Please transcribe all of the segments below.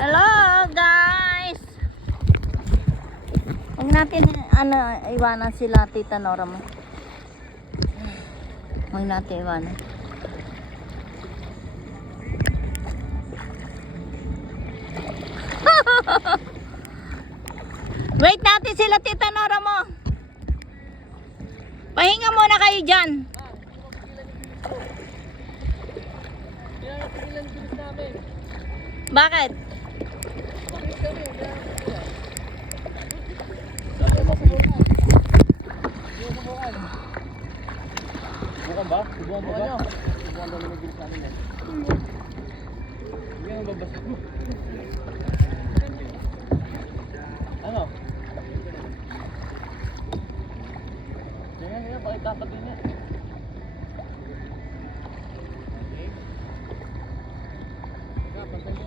Hello guys. Huwag natin iwanan sila Tita Nora mo. Huwag natin iwanan. Wait natin sila Tita Nora mo. Pahinga muna kayo dyan. Bakit? Bukan ba? Subukan mo nyo. Subukan daw naman bilis namin eh. Hindi ang babasok mo. Ano? Ganyan, bakit dapat din yan?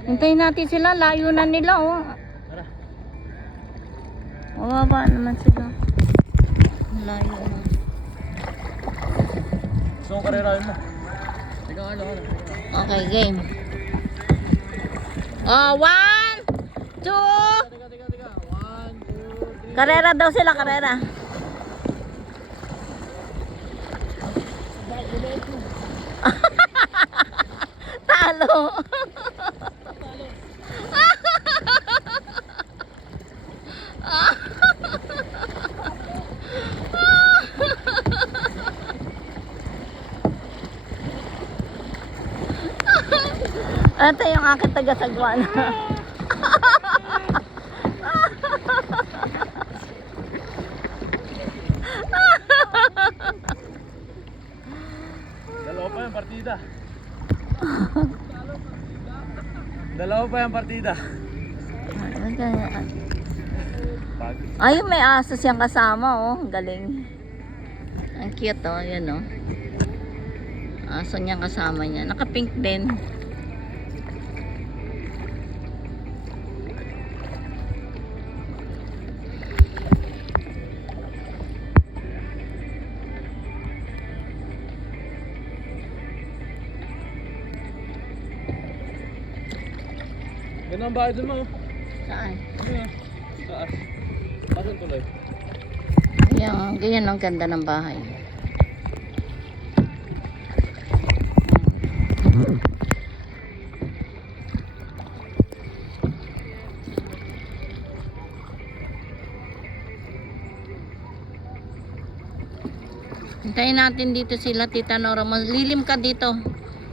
Hintayin natin sila. Layo na nila oh. Tara. Mababa naman sila. Layo na. Gusto kong karerahin mo. Ikaw ano. Okay, game. Oh, 1, 2. Tiga. 1, 2, 3. Karera daw sila, karera. Talo. Ito yung aking taga-sagwan. Dalawa pa yung partida. Dalawa pa yung partida. Pag. Ay, may aso siyang kasama, oh. Galing. Ang cute, oh. Yan, oh. Aso niyang kasama niya. Naka-pink din. Ganun ang bahay dun mo. Saan? Ano? Taas. Pasan tuloy. Yan, ganyan ang ganda ng bahay. Hintayin natin dito sila Tita Nora. Lilim ka dito.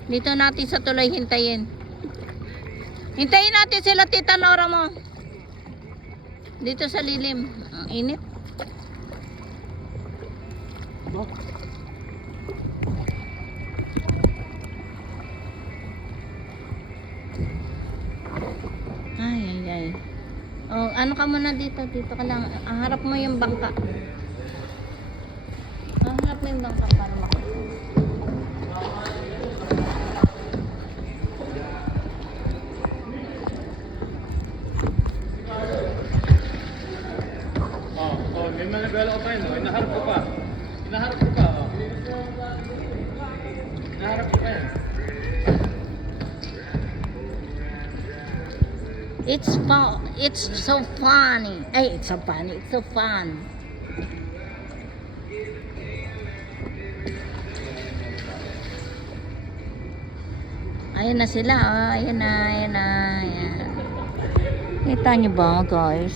Dito natin sa tuloy hintayin. Hintayin natin sila Tita Nora mo. Dito sa lilim. Ang init. Ay. Oh, ano ka muna dito? Dito ka lang. Harap mo yung bangka. Harap mo yung bangka para makita. May managala ko pa yun. Inaharap ko pa. Inaharap ko pa yan. It's so funny. Ay, it's so funny. It's so fun. Ayan na sila. Oh. Ayan na. Ayan. Kita nyo ba, guys?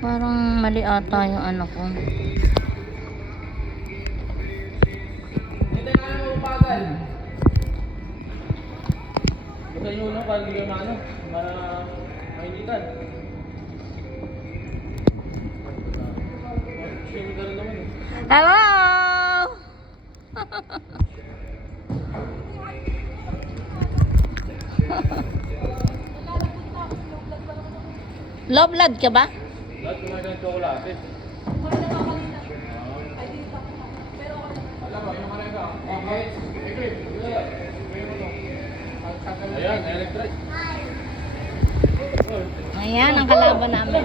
Parang mali ata yung ano ko. Hindi nga naman upagal. Basta yung ulo, para hindi kayo maano. Para mainitan. Sure ka rin naman eh. Hello! Low blood ka ba? Lahat kumain ng tsokolate. Alam mo, yung mga ito. Ayan, electric. Ayan ang kalaban namin.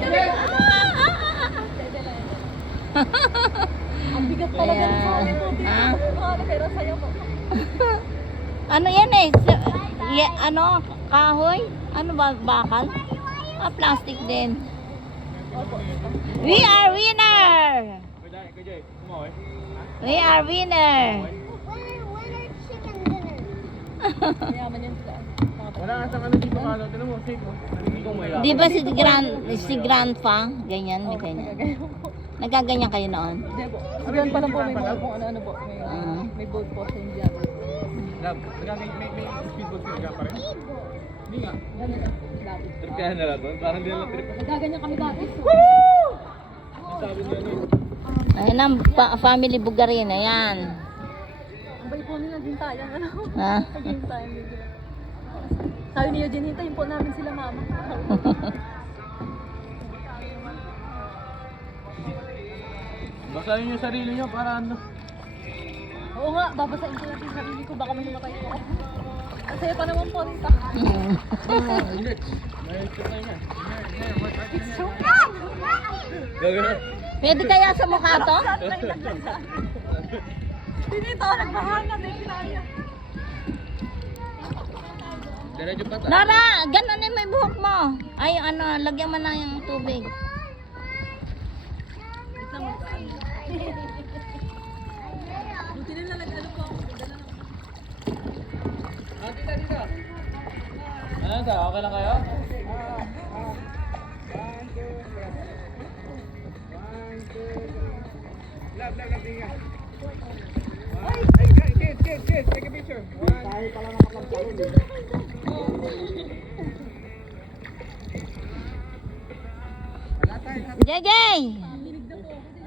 Ang bigat talaga ng sa'yo ko. Ah. Pero sa'yo ko. Ano yan eh? Ano? Kahoy? Ano ba? Bakal? Ah, plastic din. We are winner! Kajay, kumahoy. We are winner! Winner chicken dinner. Mayaman yan sila. Wala nga sa ano dito kalo. Tinan mo, safe mo. Naliligaw may Di ba si grandpa? Ganyan, may ganyan. Nagaganyan kayo noon? Hindi po. Siguro pa lang po may mga kung ano-ano po. May boat po sa India. Lab, may speedboat sila pa rin? Hindi nga. Ganun lang. Dati. Tripahan na lang doon. Parang di lang trip. Nagaganyan kami dati. Sabi niya ano. Ayan ang family Bugarin. Ayan. Ang bay po nila din tayo. Ano? Ha? Naging tayo nila. Sabi ni Eugene, hintayin po namin sila mama. Basahin yung sarili niyo para ano. Oo nga, babasahin ko natin yung sarili ko. Baka mahimatay po ako. Ang saya pa naman po nito. Gagawin. Pwede kaya sa mukha to? Tinito, nagbahangan. May kinaya. Diretso pa tayo. Nara, ganun din may buhok mo. Ay, ano, lagyan mo na yung tubig. Buti na lang nag-ano po ako. Dito. Ano ta? Okay lang kayo? Kids, take a picture. JJ!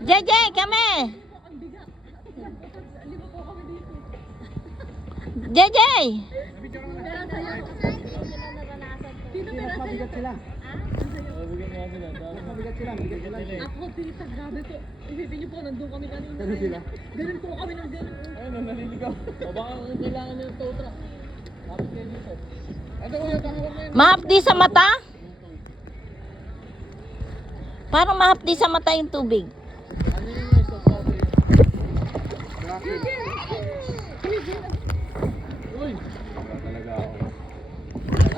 JJ, kami! JJ! Ako, tita, grabe po. Isipin niyo po, nandun kami kanina. Ganun po kami ng ganun. Ayun, naliligaw. O baka kailangan ng tow truck. Lapit kayo dito. Ito ko yung kahawak na yun. Mahapdi sa mata? Parang mahapdi sa mata yung tubig. Ano yun yung soft coffee? Uy! Talaga ako.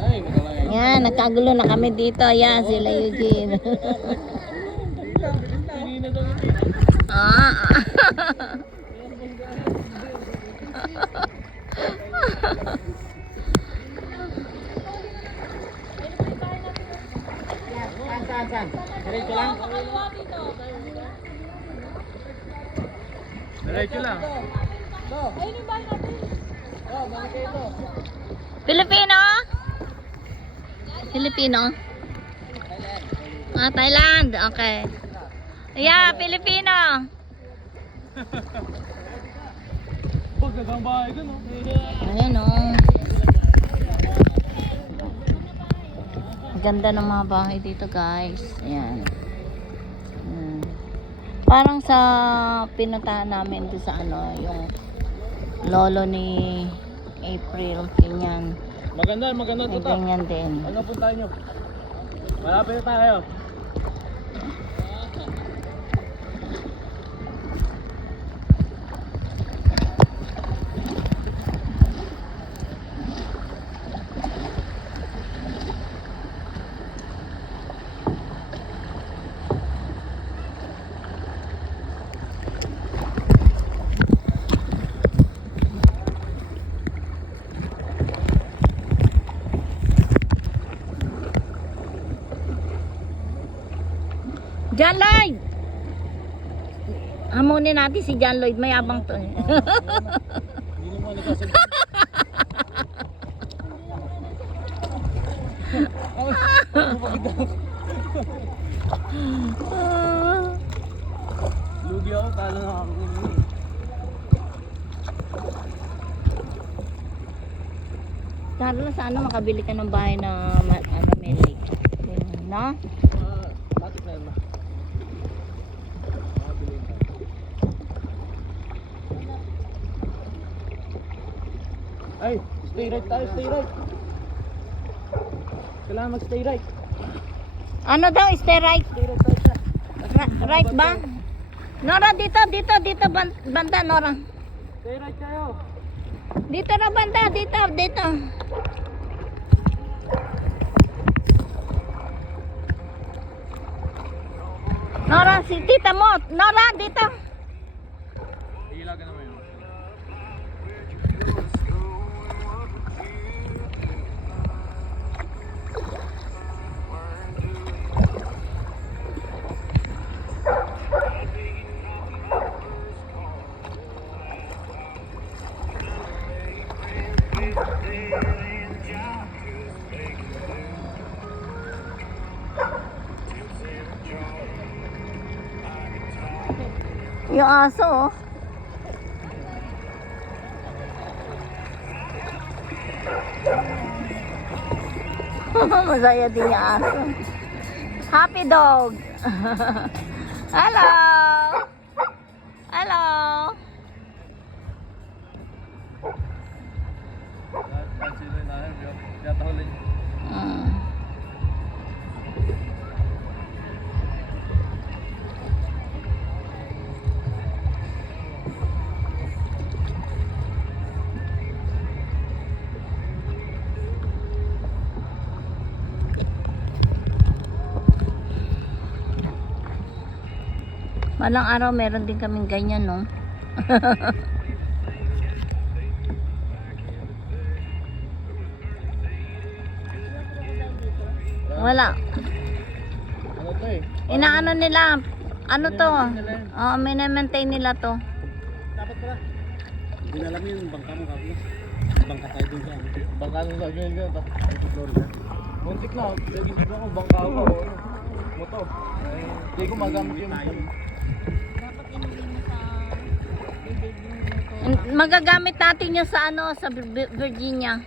Ay, nakalagay. Yan, nagkagulo na kami dito. Yan, sila Eugene. Hindi na daw yung tita. Ah. Saan? Diretso lang? Diretso lang. Ayun yung bahay natin. Filipino? Filipino? Ah, Thailand. Okay. Yeah, Filipino. Pag nagang bahay dun, oh. Ayan o. Ganda ng mga bahay dito, guys. Ayan. Parang sa pinuntahan namin doon sa ano, yung lolo ni April, ganyan. Maganda May to. ganyan din. Ano puntahan nyo? Malapit na tayo. John Lloyd! Hamunin natin si John Lloyd. Mayabang to eh. Hindi naman nagkasabi. Lugi ako, talo na ako. Carlos, sana makabili ka ng bahay na ano, may lake. No? Batik na yun ba? Ay, stay right tayo, stay right. Kailangan mag-stay right. Ano daw? Stay right? Stay right tayo siya. Right ba? Nora, dito, banda, Nora. Stay right kayo. Dito na banda, dito. Si tita mo, Nora, dito. Iilagan naman yun. Yung aso, oh. Masaya din yung aso. Happy dog. Hello. Hello. Kahit sino yung nahin, yata huli. Mm. Malang araw meron din kaming ganyan, no? Wala. Ano to eh? Inaano nila, ano to? Oo, minamaintain nila to. Dapat pala. Hindi na alam yung bangka mo kami. Bangka tayo dun sa ano. Bangka nung sa ganyan ganyan. Tapos ito Florida. Muntik na. Lagi ko ako bangka ko. Motor. Hindi ko magamit yung motor. Magagamit natin yun sa ano, sa Virginia.